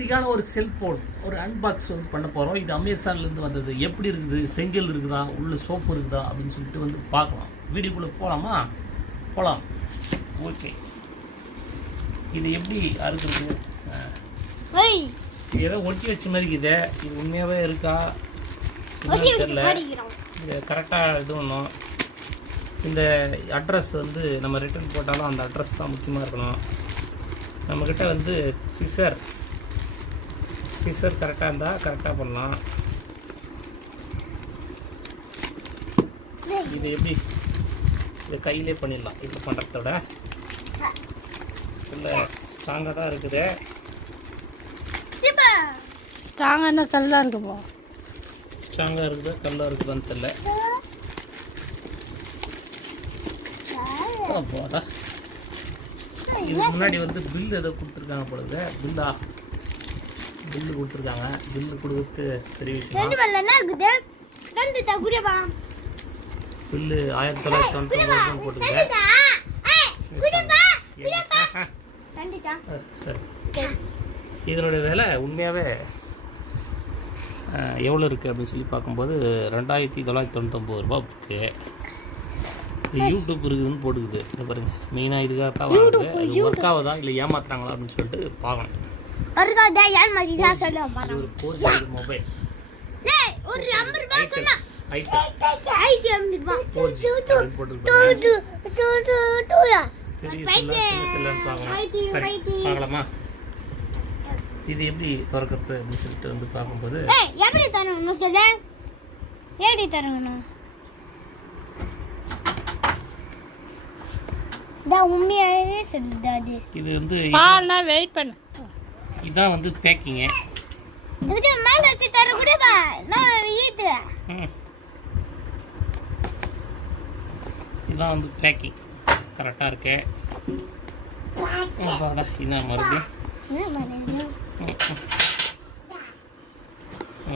பேசிக்கான ஒரு செல்ஃபோன் ஒரு அன்பாக்ஸ் வந்து பண்ண போகிறோம். இது அமேசான்லேருந்து வந்தது. எப்படி இருக்குது, செங்கல் இருக்குதா, உள்ள சோப்பு இருக்குதா அப்படின்னு சொல்லிட்டு வந்து பார்க்கலாம். வீடியோக்குள்ளே போகலாமா? போகலாம். ஓகே, இது எப்படி அறுக்குறது? ஏதோ ஒட்டி வச்ச மாதிரி இருக்குது. இது உண்மையாகவே இருக்கா தெரியல. இது கரெக்டாக இது ஒன்றும். இந்த அட்ரஸ் வந்து நம்ம ரிட்டர்ன் போட்டாலும் அந்த அட்ரஸ் தான் முக்கியமாக இருக்கணும். நம்மக்கிட்ட வந்து சிசர் கரெக்டாக இருந்தால் கரெக்டாக பண்ணலாம். இது எப்படி இது கையிலே பண்ணிடலாம். இது பண்ணுறதோட இல்லை ஸ்ட்ராங்காக தான் இருக்குது. ஸ்ட்ராங்கான கல்லாக இருக்குமோ? ஸ்ட்ராங்காக இருக்குது கல்லாக இருக்குதான்னு தெரியல. போதா இதுக்கு முன்னாடி வந்து பில்லு ஏதோ கொடுத்துருக்காங்க பொழுது. பில்லு கொடுத்துருக்காங்க. பில்லு கொடுத்து பெரிய விஷயம். பில்லு 1999 போட்டுருக்கேன். சரி, இதனுடைய விலை உண்மையாகவே எவ்வளோ இருக்குது அப்படின்னு சொல்லி பார்க்கும்போது 2999 ரூபா இருக்குது. இது யூடியூப் இருக்குதுன்னு போட்டுக்குது. இதை பாருங்க, மெயினாக இதுக்காக தான் வாங்குது. இது ஒர்க் ஆகுதா இல்லை ஏமாத்துறாங்களா அப்படின்னு சொல்லிட்டு பார்க்கணும். ஒரு 4G மொபைல் பார்க்கலாமா? இது எப்படி திறக்கிறது அப்படின்னு சொல்லிட்டு வந்து பார்க்கும்போது எப்படி தரணும் சொல்ல எப்படி தரணும்? உண்மையாவே சொல்லுது. இது வந்து வெயிட் பண்ணு. இதான் வந்து பேக்கிங்கு. இது மேல வச்சு தர கூடவா? நான் ஈத்து. இதான் வந்து பேக்கிங் கரெக்டாக இருக்கு. இதான் மறுபடியும்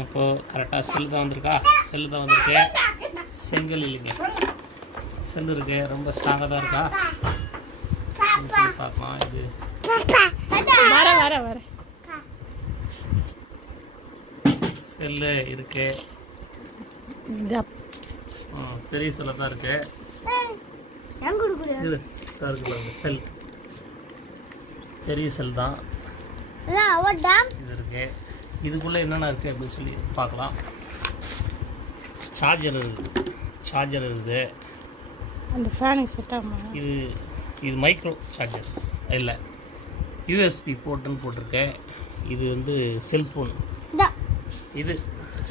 இப்போது கரெக்டாக செல்லு தான் வந்திருக்கா? செல்லு தான் வந்திருக்கு. செங்கல் இல்லைங்க, செல்லு இருக்கு. ரொம்ப ஸ்ட்ராங்காக தான் இருக்கா சொல்லி பார்க்கலாம். இது வர செல்லு இருக்கு. பெரிய செல்லு தான் இருக்கு. இது இருக்கு செல், பெரிய செல் தான் இது இருக்கு. இதுக்குள்ளே என்னென்ன இருக்குது அப்படின்னு சொல்லி பார்க்கலாம். சார்ஜர் இருக்குது. அந்த ஃபேனுக்கு செட் ஆகுமா? இது மைக்ரோ சார்ஜஸ் இல்லை, யூஎஸ்பி போர்ட்டுன்னு போட்டிருக்கேன். இது வந்து செல்ஃபோன். இது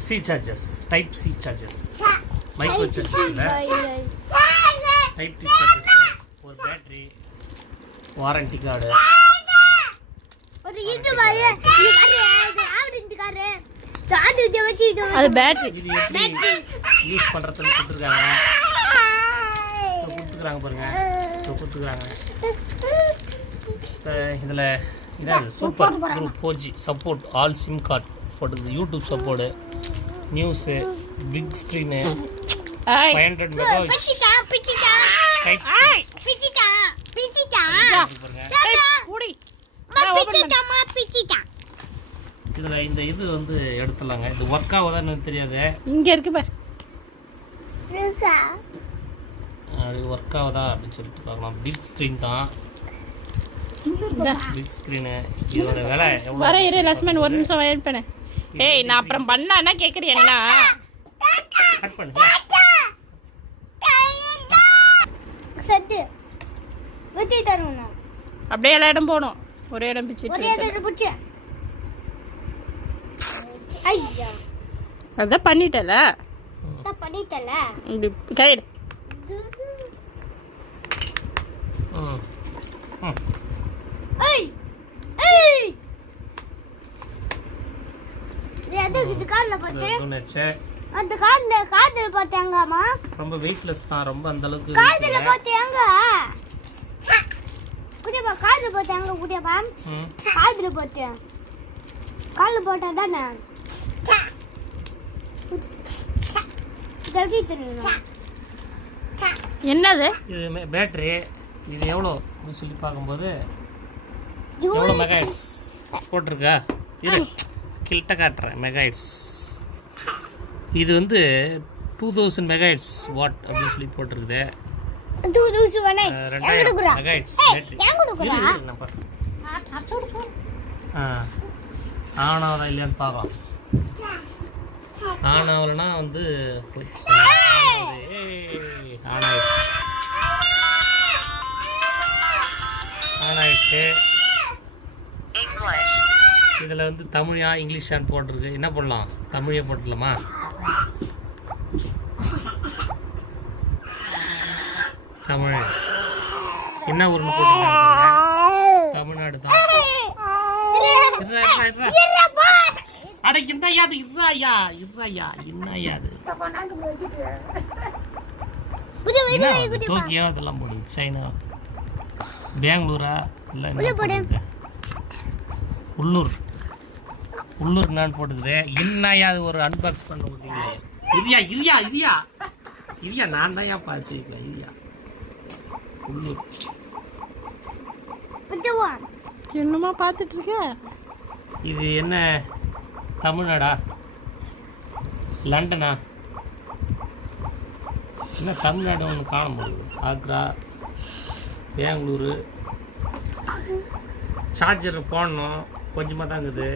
C charges, type C charges, micro charges இல்லை, டைப் சி சார்ஜஸ். ஒரு பேட்டரி, வாரண்டி கார்டு. அது பேட்டரி. இது எப்படி யூஸ் பண்ணுறதுன்னு கொடுத்துருக்காங்க பாருங்க. கொடுத்துருக்காங்க. இதில் இதான் super group 4G support, all sim card போட்டுது. YouTube support, news, big screen, 500 megahertz. இதில் இந்த இது வந்து எடுத்துடலாங்க. இது ஒர்க் ஆகுதான்னு தெரியாது. இங்கே இருக்கு பாரு, ஒர்க் ஆகுதா அப்படின்னு சொல்லிட்டு பார்க்கலாம். பிக் ஸ்க்ரீன் தான், பிக் ஸ்க்ரீனு. இதோட விலை எவ்வளோ? வர இரு லட்சுமன், ஒரு நிமிஷம் வெயிட் பண்ணு. ஏய், நான் அப்புறம் பண்ணான்னா கேட்குறீங்களா? கட் பண்ணு. அப்படியே எல்லா இடம் போகணும். ஒரே இடம் பிச்சு அதான் பண்ணிட்டல. இப்படி கைடு. ரொம்ப வெயிட்லெஸ் தான். ரொம்ப அந்த அளவுக்கு என்னது இது? பேட்டரி. இது எவ்வளோ அப்படின்னு சொல்லி பார்க்கும்போது எவ்வளோ மெகாஹெர்ட்ஸ் போட்டிருக்கா? இரு கிட்ட காட்டுறேன் மெகாஹெட்ஸ். இது வந்து 2000 மெகாஹெட்ஸ் வாட் அப்படின்னு சொல்லி போட்டிருக்குது. 2000 மெகாஹெட்ஸ் பேட்டரி. ஆன் ஆகுதா இல்லையான்னு பார்க்கலாம். ஆன் ஆகலைன்னா வந்து ஆன் ஆயிடுச்சு. இதில் வந்து தமிழா இங்கிலீஷான்னு போட்டிருக்கு. என்ன பண்ணலாம்? தமிழே போட்டுடலாமா? தமிழ் என்ன ஊர்னு போட்டுருக்காங்க? தமிழ்நாடு தான். அட என்னையா அது? இறாயா என்னையா அது? டோக்கியோ அதெல்லாம் போடுது. சைனா, பெங்களூரா இல்லை உள்ளூர் நான் போட்டுக்குது. என்னையா அது? ஒரு அன்பாக்ஸ் பண்ண முடியல. இரியா நான் தான் ஏன் பார்த்துருக்கேன். இரியா உள்ளூர் என்னமா பார்த்துட்டு இருக்க? இது என்ன தமிழ்நாடா லண்டனா? என்ன தமிழ்நாடு ஒன்று காண முடியுது. ஆக்ரா, பெங்களூரு. சார்ஜர் போடணும், கொஞ்சமாக தான் இருக்குது.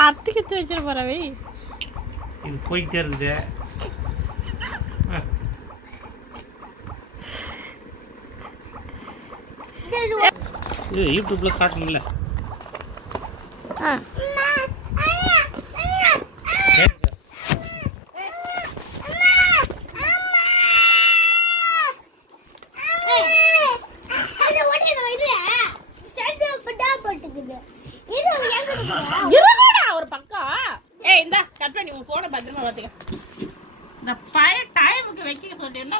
அத்துக்கு வச்சிட போறவே. இது போய்கிட்டே இருக்குது. இது யூடியூப்ல காட்டணும்ல. ஒரு பக்கம். ஏய் இந்த கட் பண்ணி உன் போனை பத்திரமா பார்த்துக்க. இந்த பையன் டைமுக்கு வைக்க சொல்லிட்டேன்னா